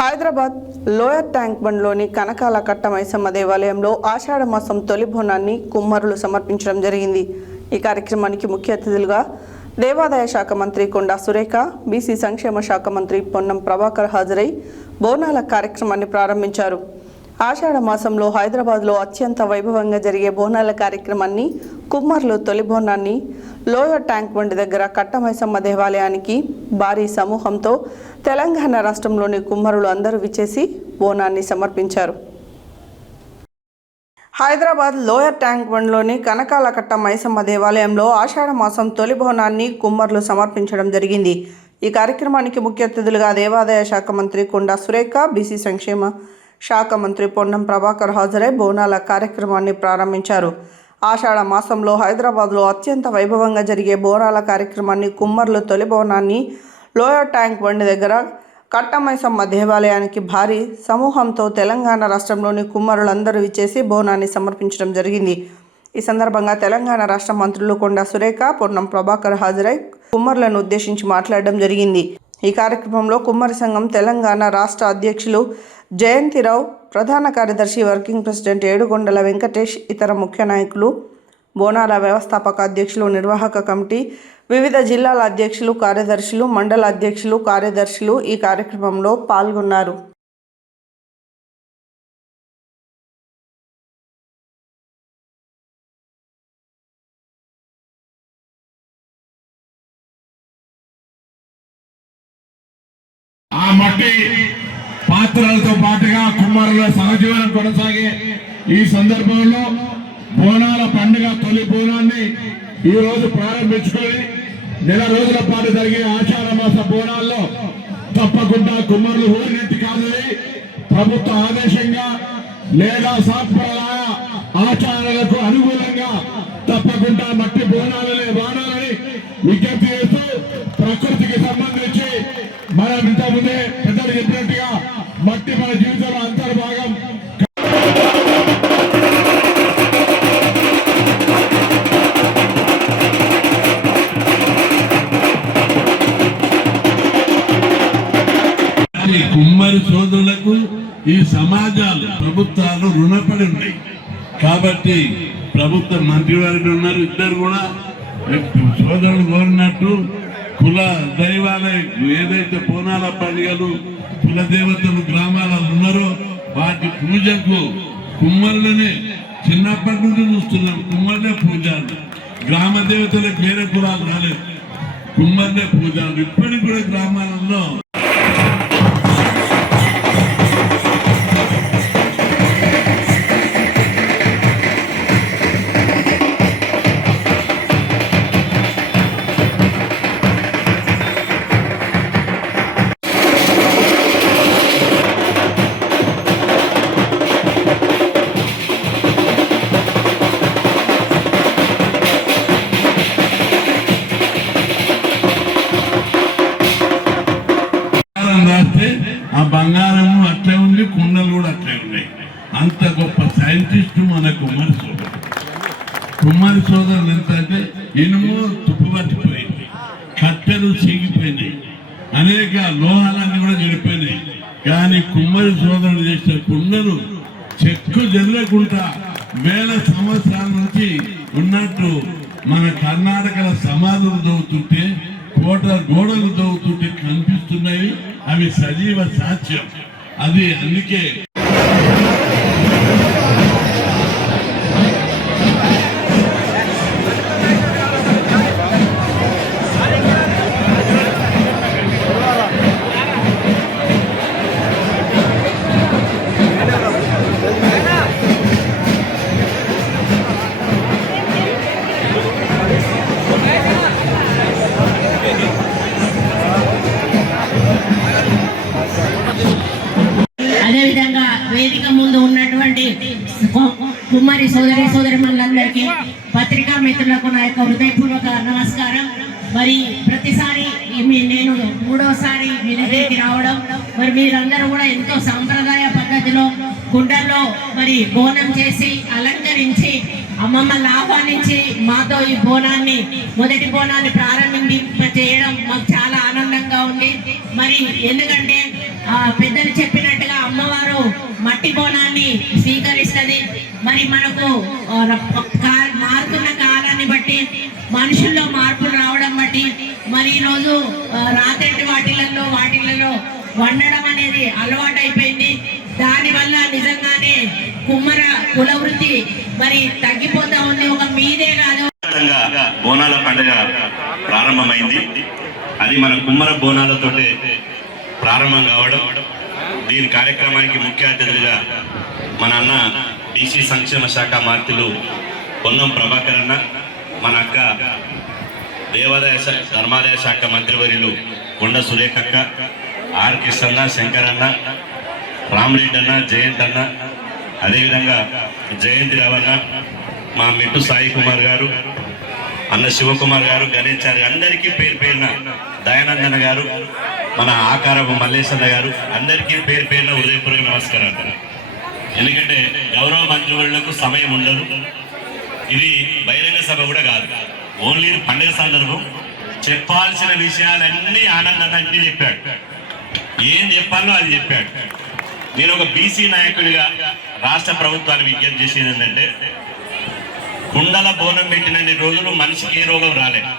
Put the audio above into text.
Hyderabad lower tank బండ్లోని Kanakala కట్ట మైసమ్మ దేవాలయంలో ఆషాఢ మాసం తొలి బోనాన్ని కుమ్మరులు సమర్పించడం జరిగింది. ఈ కార్యక్రమానికి ముఖ్య అతిథులుగా దేవాదాయ శాఖ మంత్రి కొండా సురేఖ, బీసీ సంక్షేమ శాఖ మంత్రి పొన్నం ప్రభాకర్ హాజరై బోనాల కార్యక్రమాన్ని ప్రారంభించారు. ఆషాఢ మాసంలో హైదరాబాద్లో అత్యంత వైభవంగా జరిగే బోనాల కార్యక్రమాన్ని కుమ్మరులు తొలి బోనాన్ని లోయర్ ట్యాంక్ బండ్ దగ్గర కట్టమైసమ్మ దేవాలయానికి భారీ సమూహంతో తెలంగాణ రాష్ట్రంలోని కుమ్మరులు అందరూ విచ్చేసి బోనాన్ని సమర్పించారు. హైదరాబాద్ లోయర్ ట్యాంక్ బండ్లోని కనకాల కట్ట మైసమ్మ దేవాలయంలో ఆషాఢ మాసం తొలి బోనాన్ని కుమ్మరులు సమర్పించడం జరిగింది. ఈ కార్యక్రమానికి ముఖ్య అతిథులుగా దేవాదాయ శాఖ మంత్రి కొండా సురేఖ, బీసీ సంక్షేమ శాఖ మంత్రి పొన్నం ప్రభాకర్ హాజరై బోనాల కార్యక్రమాన్ని ప్రారంభించారు. ఆషాఢ మాసంలో హైదరాబాద్లో అత్యంత వైభవంగా జరిగే బోనాల కార్యక్రమాన్ని కుమ్మరులు తొలి బోనాన్ని లోయర్ ట్యాంక్ బండ్ దగ్గర కట్టమైసమ్మ దేవాలయానికి భారీ సమూహంతో తెలంగాణ రాష్ట్రంలోని కుమ్మరులందరూ విచ్చేసి బోనాన్ని సమర్పించడం జరిగింది. ఈ సందర్భంగా తెలంగాణ రాష్ట్ర మంత్రులు కొండా సురేఖ, పొన్నం ప్రభాకర్ హాజరై కుమ్మరులను ఉద్దేశించి మాట్లాడడం జరిగింది. ఈ కార్యక్రమంలో కుమ్మరి సంఘం తెలంగాణ రాష్ట్ర అధ్యక్షులు జయంతిరావు, ప్రధాన కార్యదర్శి, వర్కింగ్ ప్రెసిడెంట్ ఏడుగొండల వెంకటేష్, ఇతర ముఖ్య నాయకులు, బోనాల వ్యవస్థాపక అధ్యక్షులు, నిర్వాహక కమిటీ, వివిధ జిల్లాల అధ్యక్షులు, కార్యదర్శులు, మండల అధ్యక్షులు, కార్యదర్శులు ఈ కార్యక్రమంలో పాల్గొన్నారు. ఆ మట్టి పాత్రలతో పాటుగా కుమ్మరుల సహజీవనం కొనసాగే ఈ సందర్భంలో బోనాల పండుగ తొలి బోనాన్ని ఈ రోజు ప్రారంభించుకొని నెల రోజుల పాటు జరిగే ఆషాఢ మాస బోనాల్లో తప్పకుండా కుమ్మరులు ఊరినట్టు కాదు, ప్రభుత్వ ఆదేశంగా లేదా సాంప్రదాయ ఆచారాలకు అనుకూలంగా తప్పకుండా మట్టి బోనాలనే వాడాలని విజ్ఞప్తి చేస్తూ, ప్రకృతికి సంబంధించి మనం ఇంతకుముందే పెద్దలు చెప్పినట్టుగా మట్టి మన జీవితంలో అంతర్భాగం. కుమ్మరి సోదరులకు ఈ సమాజాలు, ప్రభుత్వాలు రుణపడి ఉన్నాయి. కాబట్టి ప్రభుత్వ మంత్రివర్యులు ఉన్నారు, ఇద్దరు కూడా సోదరులు కోరినట్టు కుల దైవాలయ ఏదైతే బోనాల పండుగలు కుల దేవతలు గ్రామాలలో ఉన్నారో వాటి పూజకు కుమ్మరులనే చిన్నప్పటి నుండి చూస్తున్నాం. కుమ్మరులే పూజలు, గ్రామ దేవతలకు వేరే కులాలు రాలేదు, కుమ్మరులే పూజలు ఇప్పటికి కూడా గ్రామాలలో. ఆ బంగారము అట్లే ఉంది, కుండలు కూడా అట్లే ఉన్నాయి. అంత గొప్ప సైంటిస్టు మన కుమ్మరి సోదరుడు. కుమ్మరి సోదరులు ఎంత అంటే ఇనుము తుప్పు పట్టిపోయింది, కట్టెలు చీగిపోయినాయి, అనేక లోహాలన్నీ కూడా చెడిపోయినాయి. కానీ కుమ్మరి సోదరుడు చేసిన కుండలు చెక్కు జరగకుండా వేల సంవత్సరాల నుంచి ఉన్నట్టు మన కర్ణాటకలో సమాధులు దవ్వుతుంటే, కోట గోడలు దవ్వుతుంటే కనిపిస్తున్నాయి. అవి సజీవ సాక్ష్యం. అది అందుకే అదేవిధంగా వేదిక ముందు ఉన్నటువంటి కుమ్మరి సోదరిమణులందరికీ, పత్రికా మిత్రులకు నా యొక్క హృదయపూర్వక నమస్కారం. మరి ప్రతిసారి నేను మూడోసారి మీ దగ్గరికి రావడం, మరి మీరందరూ కూడా ఎంతో సాంప్రదాయ పద్ధతిలో కుండల్లో మరి బోనం చేసి అలంకరించి అమ్మమ్మల్ని ఆహ్వానించి మాతో ఈ బోనాన్ని, మొదటి బోనాన్ని ప్రారంభింప చేయడం మాకు చాలా ఆనందంగా ఉంది. మరి ఎందుకంటే పెద్దలు చెప్పినట్టుగా అమ్మవారు మట్టి బోనాన్ని స్వీకరిస్తుంది. మరి మనకు మారుతున్న కాలాన్ని బట్టి మనుషుల్లో మార్పులు రావడం బట్టి మరి ఈరోజు రాత్రి వాటిలలో వండడం అనేది అలవాటు అయిపోయింది. దానివల్ల నిజంగానే కుమ్మర కుల వృత్తి మరి తగ్గిపోతా ఉంది. ఒక మీదే కాదు, బోనాల పండుగ ప్రారంభమైంది. అది మన కుమ్మర బోనాలతోటే ప్రారంభం కావడం. దీని కార్యక్రమానికి ముఖ్య అతిథులుగా మన అన్న బీసీ సంక్షేమ శాఖ మంత్రులు పొన్నం ప్రభాకర్ అన్న, మన అక్క ధర్మాదాయ శాఖ మంత్రివర్యులు కొండ సురేఖక్క, ఆర్ కృష్ణన్న, శంకరన్న, రామరెడ్డి అన్న, జయంత్ అన్న, అదేవిధంగా జయంతి రావన్న, మా మిట్టు సాయి కుమార్ గారు, అన్న శివకుమార్ గారు, గణేష్ గారు, అందరికీ పేరున దయానందన గారు, మన ఆకారపు మల్లేశన్న గారు, అందరికీ పేరున హృదయపూర్వక నమస్కారాలు. ఎందుకంటే గౌరవ మంత్రివర్యులకు సమయం ఉండదు. ఇది బహిరంగ సభ కూడా కాదు, ఓన్లీ పండుగ సందర్భం. చెప్పాల్సిన విషయాలన్నీ ఆనందంగా అన్నీ చెప్పాడు. ఏం చెప్పాలో అది చెప్పాడు. నేను ఒక బీసీ నాయకుడిగా రాష్ట్ర ప్రభుత్వాన్ని విజ్ఞప్తి చేసేది ఏంటంటే, కుండల బోనం పెట్టినన్ని రోజులు మనిషికి ఏ రోగం రాలేదు.